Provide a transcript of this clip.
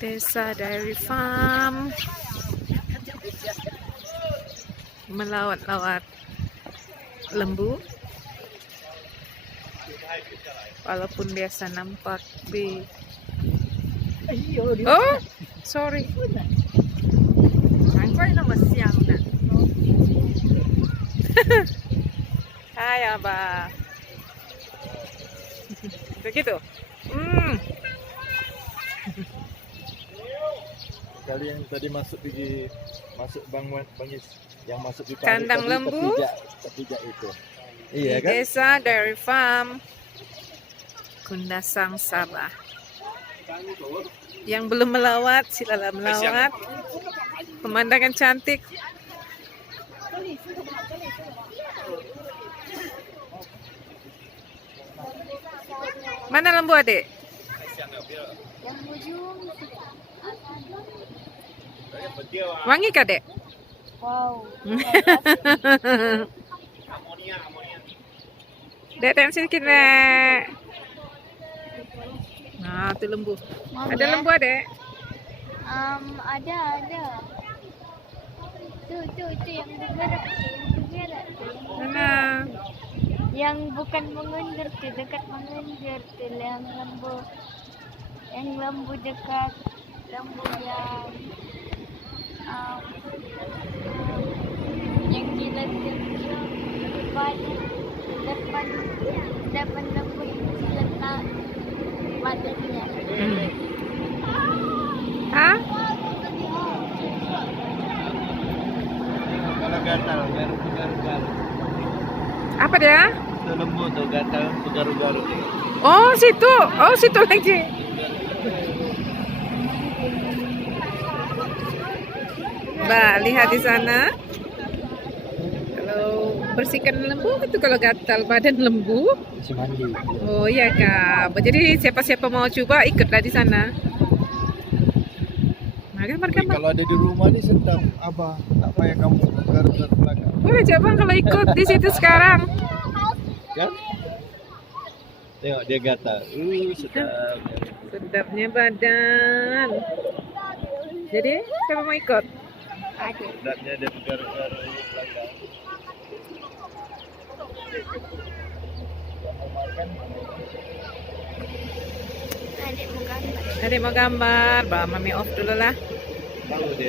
Desa Dairy Farm melawat-lawat lembu, walaupun biasa nampak di sorry hai abah begitu. Kali yang tadi masuk bangis yang masuk di Kandang tadi, lembu ketiga itu. di Iya kan? Desa Dairy Farm Kundasang Sabah. Yang belum melawat silalah melawat. Pemandangan cantik. Mana lembu adik? Yang ujung. Wangi kah dek? Wow. Dek tensi sedikit dek. Nah itu lembu. Ada lembu adek? Ada. Tuh yang bergerak, Mana? Yang bukan mengundur tuh, dekat mengundur tuh, yang lembu dekat, lembu yang jilat depan lembu itu jilat badannya. Hah? Kalau gatal, garu-garu. Apa dia? Itu lembu tuh gatal, garu-garu. Oh situ, situ lagi. Mbak lihat di sana. Kalau bersihkan lembu itu kalau gatal badan lembu. Isi mandi. Oh iya kak. Jadi siapa-siapa mau coba ikutlah di sana. Tapi kalau ada di rumah nih sedang abah, tak payah kamu garu-garu belakang. Boleh coba kalau ikut di situ sekarang. Kan? Tengok dia gatal. Sedap. Sedapnya badan. Jadi siapa mau ikut? Ada. Sedapnya dia garu-garu belakang. Adik mau gambar. Adik mau gambar, Mbak Mami off dulu lah. Tahu dia.